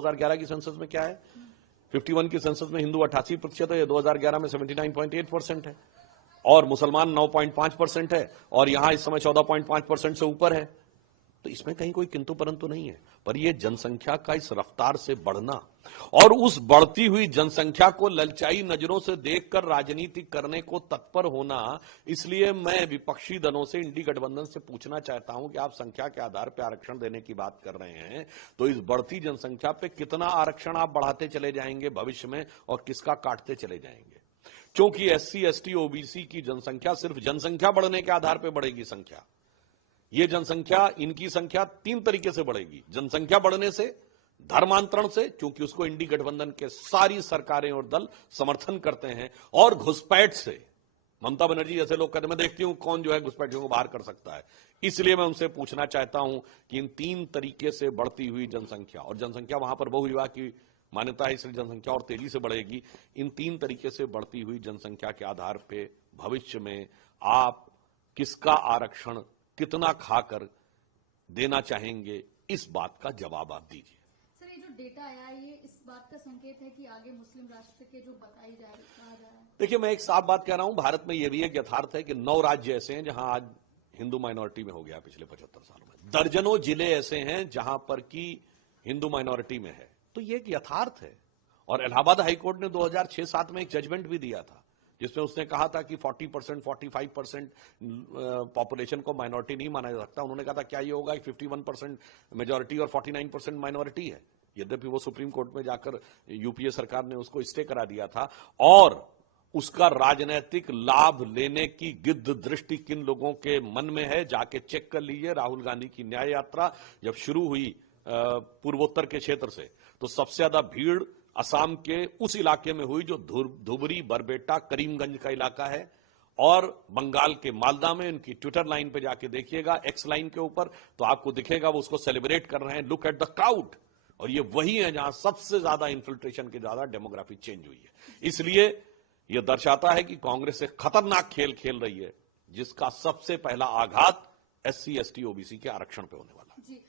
2011 की सेंसस में क्या है, 51 की सेंसस में हिंदू 88% है, 2011 में 79.8% है, और मुसलमान 9.5% है, और यहां इस समय 14.5% से ऊपर है। तो इसमें कहीं कोई किंतु परंतु नहीं है, पर यह जनसंख्या का इस रफ्तार से बढ़ना और उस बढ़ती हुई जनसंख्या को ललचाई नजरों से देखकर राजनीति करने को तत्पर होना, इसलिए मैं विपक्षी दलों से, इंडी गठबंधन से पूछना चाहता हूं कि आप संख्या के आधार पर आरक्षण देने की बात कर रहे हैं, तो इस बढ़ती जनसंख्या पे कितना आरक्षण आप बढ़ाते चले जाएंगे भविष्य में और किसका काटते चले जाएंगे? क्योंकि एससी, एसटी, ओबीसी की जनसंख्या सिर्फ जनसंख्या बढ़ने के आधार पर बढ़ेगी संख्या। ये जनसंख्या, इनकी संख्या 3 तरीके से बढ़ेगी। जनसंख्या बढ़ने से, धर्मांतरण से, क्योंकि उसको इंडी गठबंधन के सारी सरकारें और दल समर्थन करते हैं, और घुसपैठ से। ममता बनर्जी जैसे लोग कहते हैं, मैं देखती हूं कौन जो है घुसपैठियों को बाहर कर सकता है। इसलिए मैं उनसे पूछना चाहता हूं कि इन 3 तरीके से बढ़ती हुई जनसंख्या, और जनसंख्या वहां पर बहुविवाह की मान्यता है, इसलिए जनसंख्या और तेजी से बढ़ेगी। इन 3 तरीके से बढ़ती हुई जनसंख्या के आधार पर भविष्य में आप किसका आरक्षण कितना खाकर देना चाहेंगे, इस बात का जवाब आप दीजिए। सर, ये जो डेटा आया है, ये इस बात का संकेत है कि आगे मुस्लिम राष्ट्र के जो कहा जा रहा है। देखिए, मैं एक साफ बात कह रहा हूं, भारत में यह भी एक यथार्थ है कि 9 राज्य ऐसे हैं जहां आज हिंदू माइनॉरिटी में हो गया पिछले 75 सालों में। दर्जनों जिले ऐसे हैं जहां पर की हिंदू माइनॉरिटी में है। तो यह एक यथार्थ है, और इलाहाबाद हाईकोर्ट ने 2006-07 में एक जजमेंट भी दिया था, जिसमें उसने कहा था कि 40%, 45% पॉपुलेशन को माइनॉरिटी नहीं माना जा सकता। उन्होंने कहा था क्या ये होगा 51% मेजॉरिटी और 49% माइनॉरिटी है। यद्यपि वो सुप्रीम कोर्ट में जाकर यूपीए सरकार ने उसको स्टे करा दिया था, और उसका राजनीतिक लाभ लेने की गिद्ध दृष्टि किन लोगों के मन में है, जाके चेक कर लीजिए। राहुल गांधी की न्याय यात्रा जब शुरू हुई पूर्वोत्तर के क्षेत्र से, तो सबसे ज्यादा भीड़ असम के उस इलाके में हुई जो धुबरी, बरबेटा, करीमगंज का इलाका है, और बंगाल के मालदा में। उनकी ट्विटर लाइन पे जाके देखिएगा, एक्स लाइन के ऊपर, तो आपको दिखेगा वो उसको सेलिब्रेट कर रहे हैं। Look at the crowd. और ये वही है जहां सबसे ज्यादा इन्फिल्ट्रेशन के ज्यादा डेमोग्राफी चेंज हुई है। इसलिए यह दर्शाता है कि कांग्रेस एक खतरनाक खेल खेल रही है, जिसका सबसे पहला आघात एससी, एसटी, ओबीसी के आरक्षण पे होने वाला है।